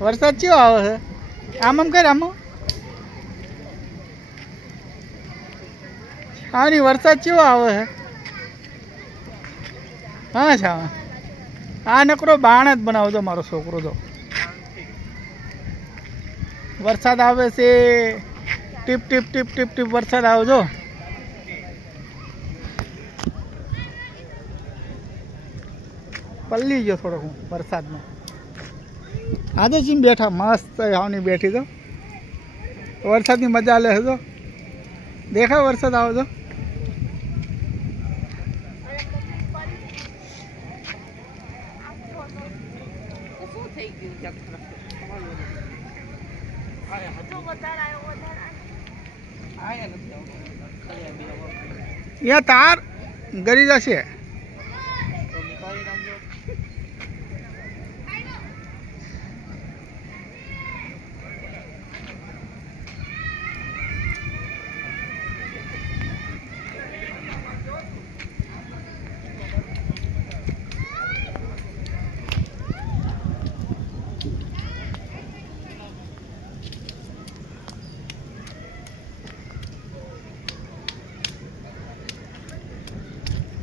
વરસાદ કેવો આવે છે? આમ આમ કર આમ. હા ની વરસાદ કેવો આવે છે? હા છા આ નકરો બાણ જ બનાવજો મારો છોકરો તો. વરસાદ આવે છે, tip tip tip tip tip વરસાદ આવજો. પલ્લી ગયો થોડોક હું વરસાદમાં. આજે ચીમ બેઠા મસ્ત આવની બેઠી તો વરસાદની મજા લે તો દેખાય વરસાદ આવે તો. અહીંયા તાર ગરી જશે.